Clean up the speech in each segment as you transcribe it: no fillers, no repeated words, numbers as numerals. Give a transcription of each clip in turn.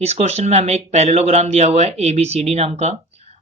इस क्वेश्चन में हमें एक पैरेललोग्राम दिया हुआ है ABCD नाम का,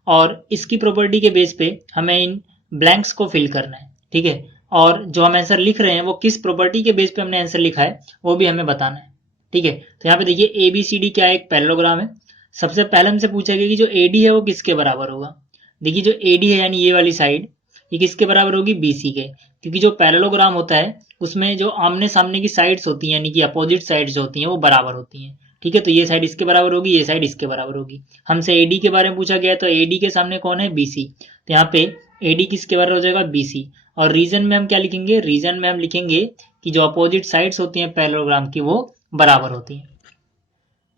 और इसकी प्रॉपर्टी के बेस पे हमें इन ब्लैंक्स को फिल करना है, ठीक है। और जो हम आंसर लिख रहे हैं वो किस प्रॉपर्टी के बेस पे हमने आंसर लिखा है वो भी हमें बताना है, ठीक है। तो यहाँ पे देखिए ABCD क्या है, एक पैरेललोग्राम है। सबसे पहले हमसे पूछा गया कि जो AD है वो किसके बराबर होगा। देखिए जो AD है यानी ये वाली साइड, ये किसके बराबर होगी, BC के, क्योंकि जो पैरेललोग्राम होता है उसमें जो आमने सामने की साइड्स होती हैं यानी कि अपोजिट साइड्स जो होती हैं वो बराबर होती हैं, ठीक है। तो ये साइड इसके बराबर होगी, ये साइड इसके बराबर होगी। हमसे AD के बारे में पूछा गया तो AD के सामने कौन है, BC, तो यहाँ पे AD किसके बराबर हो जाएगा, BC। और रीजन में हम क्या लिखेंगे, रीजन में हम लिखेंगे कि जो अपोजिट साइड्स होती हैं पैरेललोग्राम की वो बराबर होती हैं।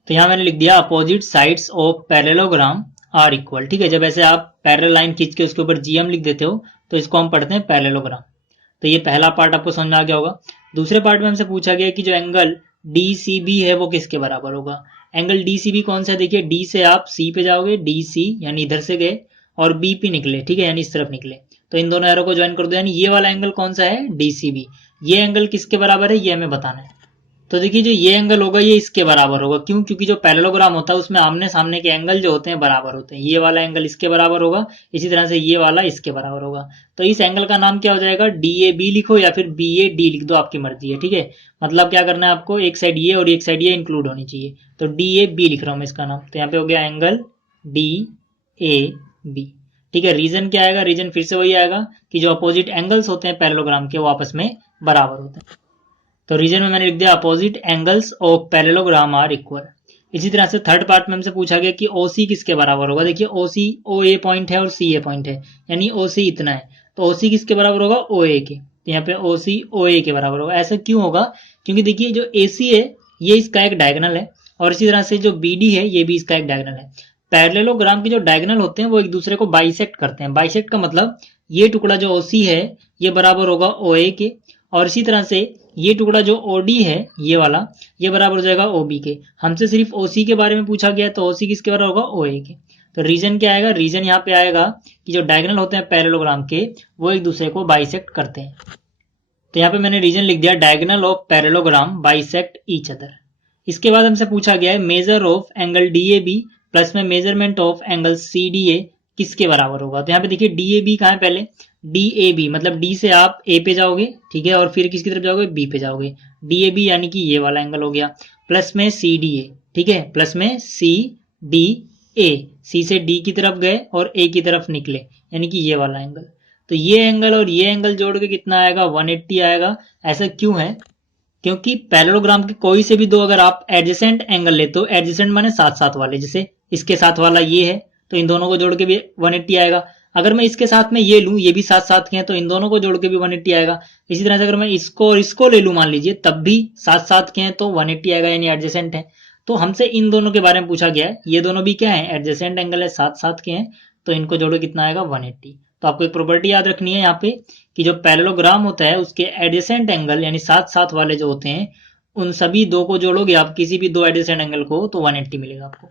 तो यहाँ मैंने लिख दिया opposite sides of parallelogram are equal, ठीक है। जब ऐसे आप पैरेलल लाइन खींच के उसके ऊपर GM लिख देते हो तो इसको हम पढ़ते हैं पैरेललोग्राम। तो ये पहला पार्ट आपको समझ में आ गया होगा। दूसरे पार्ट में हमसे पूछा गया कि जो एंगल DCB है वो किसके बराबर होगा। एंगल DCB कौन सा है, देखिए D से आप C पे जाओगे, DC यानी इधर से गए, और B पे निकले, ठीक है, यानी इस तरफ निकले, तो इन दोनों एरो को ज्वाइन कर दो, यानी ये वाला एंगल कौन सा है, DCB। ये एंगल किसके बराबर है ये हमें बताना है। तो देखिए जो ये एंगल होगा ये इसके बराबर होगा, क्यों, क्योंकि जो पैरेललोग्राम होता है उसमें आमने सामने के एंगल जो होते हैं बराबर होते हैं। ये वाला एंगल इसके बराबर होगा, इसी तरह से ये वाला इसके बराबर होगा। तो इस एंगल का नाम क्या हो जाएगा, DAB लिखो या फिर BAD लिख दो, आपकी मर्जी है, ठीक है। मतलब क्या करना है आपको, एक साइड ये और एक साइड ये इंक्लूड होनी चाहिए, तो DAB लिख रहा हूं मैं इसका नाम। तो यहाँ पे हो गया एंगल DAB, ठीक है। रीजन क्या आएगा, रीजन फिर से वही आएगा कि जो अपोजिट एंगल्स होते हैं पैरेललोग्राम के वो आपस में बराबर होते हैं। तो रीजन में मैंने लिख दिया opposite angles of parallelogram are equal. इसी तरह से थर्ड पार्ट में हमसे पूछा गया कि OC किसके बराबर होगा। देखिए OC OA पॉइंट है और CA पॉइंट है, यानी OC इतना है, तो OC किसके बराबर होगा, OA के। तो यहाँ पे OC OA के बराबर होगा। ऐसा क्यों होगा, क्योंकि देखिए जो AC है ये इसका एक डायगोनल है, और इसी तरह से जो BD है ये भी इसका एक डायगोनल है। पैरेललोग्राम के जो डायगोनल होते हैं वो एक दूसरे को बाइसेक्ट करते हैं। बाइसेक्ट का मतलब ये टुकड़ा जो OC है ये बराबर होगा OA के, और इसी तरह से ये टुकड़ा जो OD है ये वाला, ये बराबर हो जाएगा OB के। हमसे सिर्फ OC के बारे में पूछा गया तो OC किसके बराबर होगा, OA के। तो रीजन क्या आएगा, रीजन यहाँ पे आएगा कि जो डायगोनल होते हैं पैरेललोग्राम के वो एक दूसरे को बाइसेक्ट करते हैं। तो यहाँ पे मैंने रीजन लिख दिया diagonal of parallelogram bisect each other. इसके बाद हमसे पूछा गया है measure of angle DAB plus में मेजरमेंट ऑफ एंगल CDA किसके बराबर होगा। तो यहाँ पे देखिए DAB कहाँ है, पहले DAB मतलब D से आप A पे जाओगे, ठीक है, और फिर किसकी तरफ जाओगे, B पे जाओगे। DAB यानी कि ये वाला एंगल हो गया, प्लस में CDA, ठीक है, प्लस में CDA, C से D की तरफ गए और A की तरफ निकले, यानी कि ये वाला एंगल। तो ये एंगल और ये एंगल जोड़ के कितना आएगा, 180 आएगा। ऐसा क्यों है, क्योंकि पैरेललोग्राम के कोई से भी दो अगर आप एडजेसेंट एंगल लेते हो, एडजेसेंट माने साथ साथ वाले, जैसे इसके साथ वाला ये है तो इन दोनों को जोड़ के भी 180 आएगा। अगर मैं इसके साथ में ये लूं, ये भी साथ साथ के हैं, तो इन दोनों को जोड़ के भी 180 आएगा। इसी तरह से अगर मैं इसको और इसको ले लूं मान लीजिए, तब भी साथ साथ के हैं तो 180 आएगा, यानी एडजेसेंट है। तो हमसे इन दोनों के बारे में पूछा गया है, ये दोनों भी क्या है, एडजेसेंट एंगल है, साथ साथ के हैं, तो इनको जोड़ो कितना आएगा, 180। तो आपको एक प्रॉपर्टी याद रखनी है यहाँ पे कि जो पैरेललोग्राम होता है उसके एडजेसेंट एंगल यानी साथ साथ वाले जो होते हैं उन सभी दो को जोड़ोगे आप, किसी भी दो एडजेसेंट एंगल को, तो 180 मिलेगा आपको।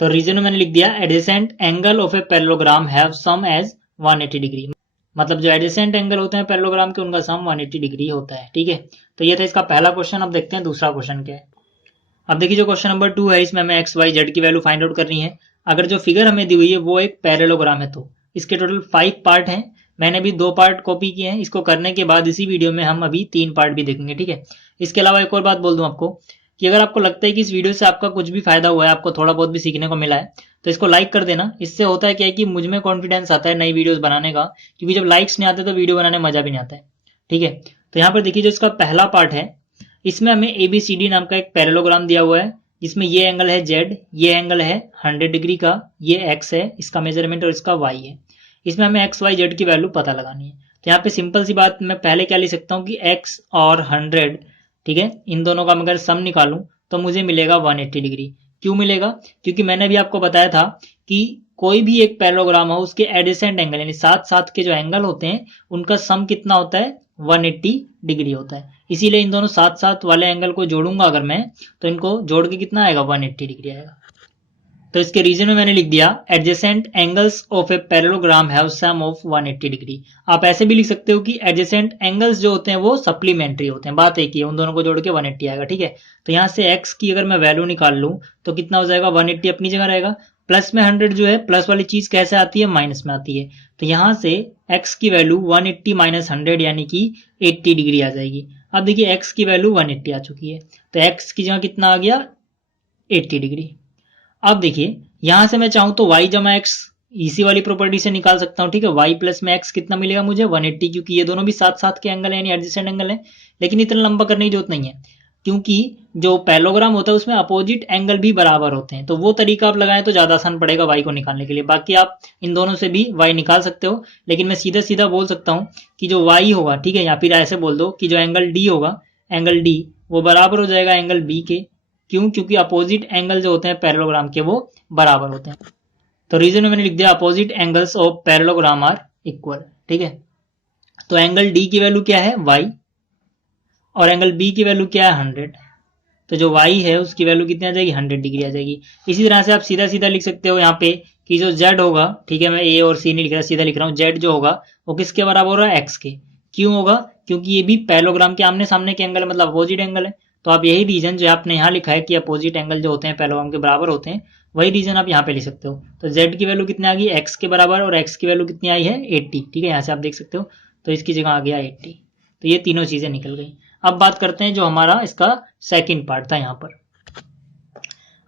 तो रीजन में मैंने लिख दिया adjacent angle of a parallelogram have sum as 180 degree, मतलब जो एडजेसेंट एंगल होते हैं पैरेललोग्राम के उनका सम 180 डिग्री होता है, ठीक है। तो ये था इसका पहला क्वेश्चन। अब देखते हैं दूसरा क्वेश्चन क्या है। अब देखिए जो क्वेश्चन नंबर 2 है इसमें हमें XYZ की वैल्यू फाइंड आउट करनी है। अगर जो फिगर हमें दी हुई है वो एक पैरेललोग्राम है तो इसके टोटल 5 पार्ट हैं। मैंने भी 2 पार्ट कॉपी किए हैं। इसको करने के बाद इसी वीडियो में हम अभी 3 पार्ट भी देखेंगे, ठीक है। इसके अलावा एक और बात बोल दूं आपको कि अगर आपको लगता है कि इस वीडियो से आपका कुछ भी फायदा हुआ है, आपको थोड़ा बहुत भी सीखने को मिला है, तो इसको लाइक कर देना। इससे होता है क्या है कि मुझ में कॉन्फिडेंस आता है नई वीडियोस बनाने का, क्योंकि जब लाइक्स नहीं आते तो वीडियो बनाने में मजा भी नहीं आता है, ठीक है। तो यहाँ पर देखिए जो इसका पहला पार्ट है इसमें हमें ABCD नाम का एक पैरेललोग्राम दिया हुआ है, जिसमें ये एंगल है Z, ये एंगल है 100 डिग्री का, ये X है इसका मेजरमेंट और इसका Y है। इसमें हमें XYZ की वैल्यू पता लगानी है। तो यहाँ पे सिंपल सी बात, मैं पहले क्या लिख सकता हूँ कि X और 100, ठीक है, इन दोनों का अगर सम निकालूं तो मुझे मिलेगा 180 डिग्री। क्यों मिलेगा, क्योंकि मैंने भी आपको बताया था कि कोई भी एक पैरेललोग्राम हो उसके एडजेसेंट एंगल यानी साथ साथ के जो एंगल होते हैं उनका सम कितना होता है, 180 डिग्री होता है। इसीलिए इन दोनों साथ साथ वाले एंगल को जोड़ूंगा अगर मैं, तो इनको जोड़ के कितना आएगा, 180 डिग्री आएगा। तो इसके रीजन में मैंने लिख दिया adjacent angles of a parallelogram have sum of 180 degree. आप ऐसे भी लिख सकते हो कि एडजेसेंट एंगल्स जो होते हैं वो सप्लीमेंट्री होते हैं, बात एक ही है, उन दोनों को जोड़ के 180 आएगा। ठीक है, तो यहाँ से x की अगर मैं वैल्यू निकाल लूं तो कितना हो जाएगा, 180 अपनी जगह रहेगा, प्लस में 100 जो है, प्लस वाली चीज कैसे आती है, माइनस में आती है। तो यहाँ से x की वैल्यू 180 माइनस 100 यानी कि 80 डिग्री आ जाएगी। अब देखिए x की वैल्यू 180 आ चुकी है, तो x की जगह कितना आ गया, 80 डिग्री। अब देखिए यहां से मैं चाहूं तो y जमा x इसी वाली प्रॉपर्टी से निकाल सकता हूं। ठीक है, y प्लस में x कितना मिलेगा मुझे, 180, क्योंकि ये दोनों भी साथ साथ के एंगल है यानी एडजेसेंट एंगल है। लेकिन इतना लंबा करने की जरूरत नहीं है, क्योंकि जो पैरेललोग्राम होता है उसमें अपोजिट एंगल भी बराबर होते हैं, तो वो तरीका आप लगाएं तो ज्यादा आसान पड़ेगा y को निकालने के लिए। बाकी आप इन दोनों से भी y निकाल सकते हो, लेकिन मैं सीधा सीधा बोल सकता हूं कि जो y होगा, ठीक है, या फिर ऐसे बोल दो कि जो एंगल d होगा, एंगल d वो बराबर हो जाएगा एंगल b के। क्यों, क्योंकि अपोजिट एंगल जो होते हैं पैरेललोग्राम के वो बराबर होते हैं। तो रीजन में मैंने लिख दिया opposite angles of parallelogram are equal. ठीक है, तो एंगल डी की वैल्यू क्या है, y, और एंगल बी की वैल्यू क्या है, 100। तो जो y है उसकी वैल्यू कितनी आ जाएगी, 100 डिग्री आ जाएगी। इसी तरह से आप सीधा सीधा लिख सकते हो यहाँ पे कि जो z होगा, ठीक है, मैं a और c नहीं लिख रहा, सीधा लिख रहा हूँ, z जो होगा वो किसके बराबर हो रहा है, x के। क्यों होगा, क्योंकि ये भी पैरेललोग्राम के आमने सामने के एंगल है, मतलब अपोजिट एंगल है। तो आप यही रीजन जो आपने यहाँ लिखा है कि अपोजिट एंगल जो होते हैं पैरेललोग्राम के बराबर होते हैं, वही रीजन आप यहाँ पे लिख सकते हो। तो z की वैल्यू कितनी आ गई, x के बराबर, और x की वैल्यू कितनी आई है, 80। ठीक है, यहाँ से आप देख सकते हो, तो इसकी जगह आ गया 80। तो ये तीनों चीजें निकल गई। अब बात करते हैं जो हमारा इसका सेकंड पार्ट था यहाँ पर।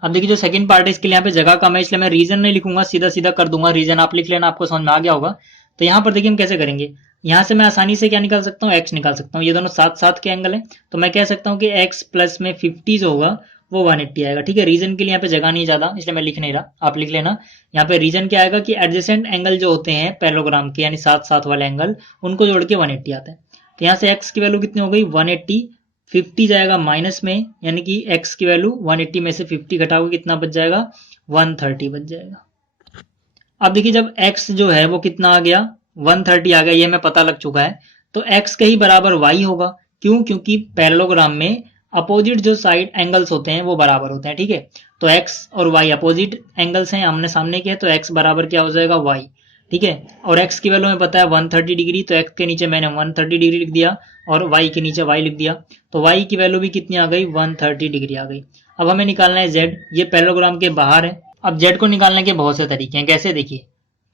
अब देखिए जो सेकंड पार्ट है इसके लिए यहाँ पे जगह कम है, इसलिए मैं रीजन नहीं लिखूंगा, सीधा सीधा कर दूंगा, रीजन आप लिख लेना, आपको समझ में आ गया होगा। तो यहाँ पर देखिए हम कैसे करेंगे, यहाँ से मैं आसानी से क्या निकाल सकता हूँ, x निकाल सकता हूँ, ये दोनों साथ साथ के एंगल है, तो मैं कह सकता हूँ कि x प्लस में 50 जो होगा वो 180 आएगा। ठीक है, रीजन के लिए यहाँ पे जगह नहीं ज्यादा, इसलिए मैं लिख नहीं रहा, आप लिख लेना। यहाँ पे रीजन क्या आएगा कि एडजेसेंट एंगल जो होते हैं पैरेललोग्राम के यानी साथ साथ वाले एंगल, उनको जोड़ के 180 आता है। तो यहाँ से x की वैल्यू कितनी हो गई, 180, 50 जाएगा माइनस में, यानी कि x की वैल्यू 180 में से 50 घटाओगे कितना बच जाएगा, 130 बच जाएगा। अब देखिए जब x जो है वो कितना आ गया, 130 आ गया, ये हमें पता लग चुका है। तो x के ही बराबर y होगा। क्यों, क्योंकि पैरेललोग्राम में अपोजिट जो साइड एंगल्स होते हैं वो बराबर होते हैं। ठीक है, तो x और y अपोजिट एंगल्स हैं, आमने सामने के, तो x बराबर क्या हो जाएगा, y। ठीक है, और x की वैल्यू हमें पता है 130 डिग्री, तो x के नीचे मैंने 130 डिग्री लिख दिया और y के नीचे y लिख दिया, तो y की वैल्यू भी कितनी आ गई, 130 डिग्री आ गई। अब हमें निकालना है z, ये पैरेललोग्राम के बाहर है। अब z को निकालने के बहुत से तरीके हैं, कैसे, देखिए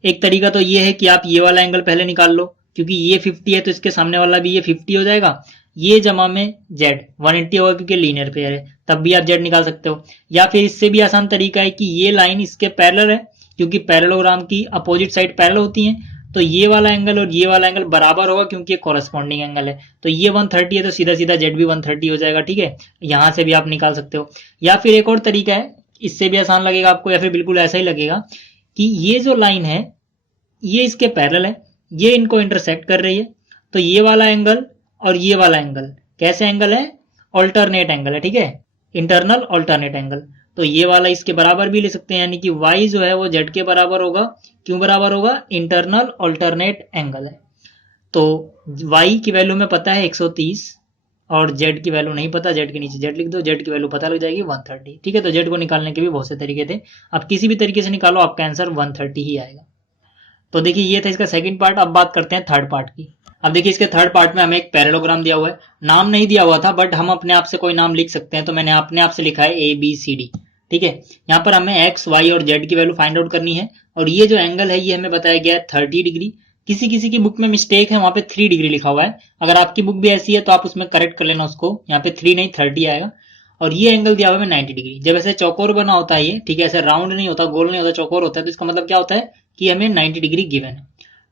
एक तरीका तो ये है कि आप ये वाला एंगल पहले निकाल लो, क्योंकि ये 50 है तो इसके सामने वाला भी ये 50 हो जाएगा, ये जमा में z 180 होगा क्योंकि लीनियर पेयर है, तब भी आप z निकाल सकते हो। या फिर इससे भी आसान तरीका है कि ये लाइन इसके पैरेलल है, क्योंकि पैरेललोग्राम की अपोजिट साइड पैरेलल होती है, तो ये वाला एंगल और ये वाला एंगल बराबर होगा क्योंकि ये कॉरेस्पॉन्डिंग एंगल है। तो ये 130 है तो सीधा सीधा z भी 130 हो जाएगा। ठीक है, यहां से भी आप निकाल सकते हो। या फिर एक और तरीका है, इससे भी आसान लगेगा आपको, या फिर बिल्कुल ऐसा ही लगेगा कि ये जो लाइन है ये इसके पैरेलल है, ये इनको इंटरसेक्ट कर रही है, तो ये वाला एंगल और ये वाला एंगल कैसे एंगल है, ऑल्टरनेट एंगल है। ठीक है, इंटरनल ऑल्टरनेट एंगल, तो ये वाला इसके बराबर भी ले सकते हैं, यानी कि y जो है वो z के बराबर होगा। क्यों बराबर होगा, इंटरनल ऑल्टरनेट एंगल है। तो y की वैल्यू में पता है 130 और z की वैल्यू नहीं पता, z के नीचे z लिख दो, z की वैल्यू पता लग जाएगी 130। ठीक है, तो z को निकालने के भी बहुत से तरीके थे, आप किसी भी तरीके से निकालो आपका आंसर 130 ही आएगा। तो देखिए ये था इसका सेकंड पार्ट। अब बात करते हैं थर्ड पार्ट की। अब देखिए इसके थर्ड पार्ट में हमें एक पैरेललोग्राम दिया हुआ है, नाम नहीं दिया हुआ था बट हम अपने आप से कोई नाम लिख सकते हैं, तो मैंने अपने आप से लिखा है ABCD। ठीक है, यहाँ पर हमें x, y और z की वैल्यू फाइंड आउट करनी है, और ये जो एंगल है ये हमें बताया गया है 30 डिग्री। किसी किसी की बुक में मिस्टेक है, वहां पे 3 डिग्री लिखा हुआ है, अगर आपकी बुक भी ऐसी है तो आप उसमें करेक्ट कर लेना उसको, यहाँ पे 3 नहीं 30 आएगा। और ये एंगल दिया हुआ है 90 डिग्री। जब ऐसे चौकोर बना होता है ये, ठीक है, ऐसे राउंड नहीं होता, गोल नहीं होता, चौकोर होता है, तो इसका मतलब क्या होता है कि हमें 90 डिग्री गिवन है।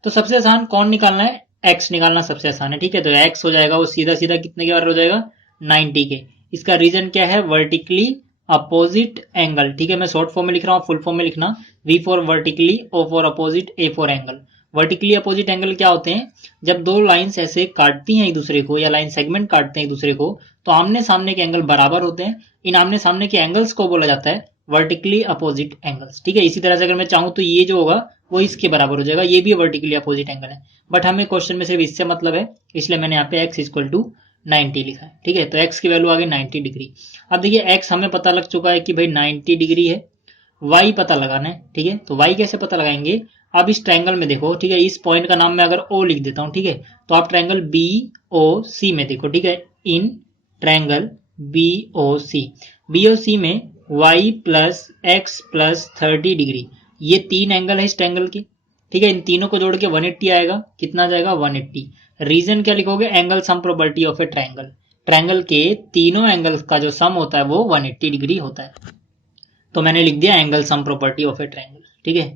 तो सबसे आसान कौन निकालना है, x निकालना सबसे आसान है। ठीक है, तो x हो जाएगा वो सीधा सीधा कितने के बराबर हो जाएगा, 90 के। इसका रीजन क्या है, वर्टिकली अपोजिट एंगल। ठीक है, मैं शॉर्ट फॉर्म में लिख रहा हूँ, फुल फॉर्म में लिखना, V for vertically, O for opposite, A for angle. Vertically opposite angle क्या होते हैं, जब दो लाइंस ऐसे काटती हैं एक दूसरे को, या लाइन सेगमेंट काटते हैं एक दूसरे को, तो आमने सामने के एंगल बराबर होते हैं। इन आमने सामने के एंगल्स को बोला जाता है वर्टिकली अपोजिट एंगल्स। ठीक है, इसी तरह से अगर मैं चाहूं तो ये जो होगा वो इसके बराबर हो जाएगा, ये भी वर्टिकली अपोजिट एंगल है, बट हमें क्वेश्चन में सिर्फ इससे मतलब है, इसलिए मैंने यहाँ पे x इक्वल टू 90 लिखा है। ठीक है, तो x की वैल्यू आ गई 90 डिग्री। अब देखिए x हमें पता लग चुका है कि भाई 90 डिग्री है, y पता लगाना है, ठीक है। तो y कैसे पता लगाएंगे, अब इस ट्रायंगल में देखो, ठीक है, इस पॉइंट का नाम मैं अगर o लिख देता हूं, ठीक है, तो आप ट्रायंगल BOC में देखो, ठीक है, इन ट्रायंगल BOC में y plus x plus 30 degree, ये 3 एंगल है इस ट्रायंगल के, ठीक है। इन तीनों को जोड़ के 180 आएगा, कितना जाएगा 180। रीजन क्या लिखोगे, angle sum property of A triangle, triangle के तीनों एंगल्स का जो सम होता है वो 180 डिग्री होता है। तो मैंने लिख दिया angle sum property of A triangle, ठीक है।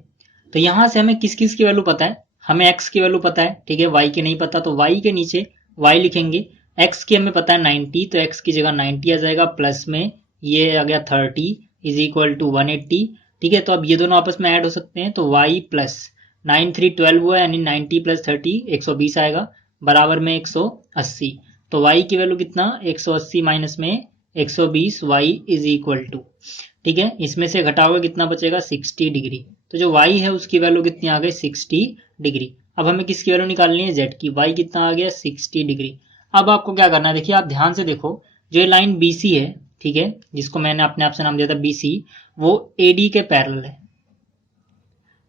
तो यहां से हमें किस किस की वैल्यू पता है, हमें x की वैल्यू पता है, ठीक है, y की नहीं पता, तो y के नीचे y लिखेंगे, x की हमें पता है 90, तो x की जगह 90 आ जाएगा, प्लस में ये आ गया 30 इज इक्वल टू 180, ठीक है। तो अब ये दोनों आपस में ऐड हो सकते हैं, तो y प्लस 9 3 12 हुआ, यानी 90 प्लस 30 120 आएगा, बराबर में 180। तो y की वैल्यू कितना, 180 माइनस में 120, y इज इक्वल टू, ठीक है, इसमें से घटाओगे कितना बचेगा 60 डिग्री। तो जो y है उसकी वैल्यू कितनी आ गई 60 डिग्री। अब हमें किसकी वैल्यू निकालनी है, z की, y कितना आ गया 60 डिग्री। अब आपको क्या करना है, देखिए आप ध्यान से देखो, जो ये लाइन BC है, ठीक है, जिसको मैंने अपने आप से नाम दिया था BC, वो AD के पैरेलल है,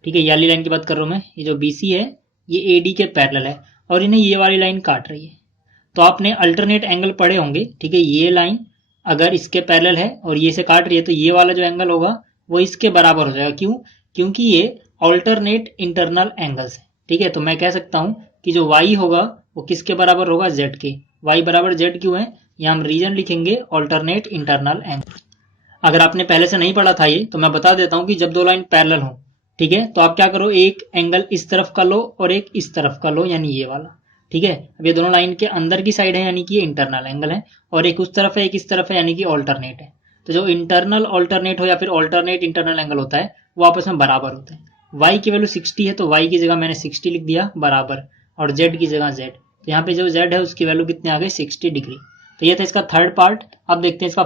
ठीक है, ये वाली लाइन की बात कर रहा हूं मैं, ये जो BC है ये AD के पैरेलल है और इन्हें ये वाली लाइन काट रही है। तो आपने अल्टरनेट एंगल पढ़े होंगे, ठीक है, ये लाइन अगर इसके पैरेलल है और ये से काट रही है तो ये वाला जो एंगल होगा वो इसके बराबर हो जाएगा, क्यों, क्योंकि ये अल्टरनेट इंटरनल एंगल्स है, ठीक है। तो मैं कह सकता हूं कि जो y होगा वो किसके बराबर होगा, z के। y बराबर z क्यों है, यहाँ हम रीजन लिखेंगे अल्टरनेट इंटरनल एंगल। अगर आपने पहले से नहीं पढ़ा था ये, तो मैं बता देता हूं कि जब दो लाइन पैरेलल हो, ठीक है, तो आप क्या करो, एक एंगल इस तरफ का लो और एक इस तरफ का लो, यानी ये वाला, ठीक है। अब ये दोनों लाइन के अंदर की साइड है, यानी कि ये इंटरनल एंगल है, और एक उस तरफ है एक इस तरफ है, यानी कि ऑल्टरनेट है। तो जो इंटरनल ऑल्टरनेट हो या फिर ऑल्टरनेट इंटरनल एंगल होता है वो आपस में बराबर होते हैं। y की वैल्यू 60 है, तो y की जगह मैंने 60 लिख दिया बराबर, और z की जगह z, तो यहाँ पे जो z है उसकी वैल्यू कितनी आ गई 60 डिग्री। तो ये था इसका थर्ड पार्ट। अब देखते हैं इसका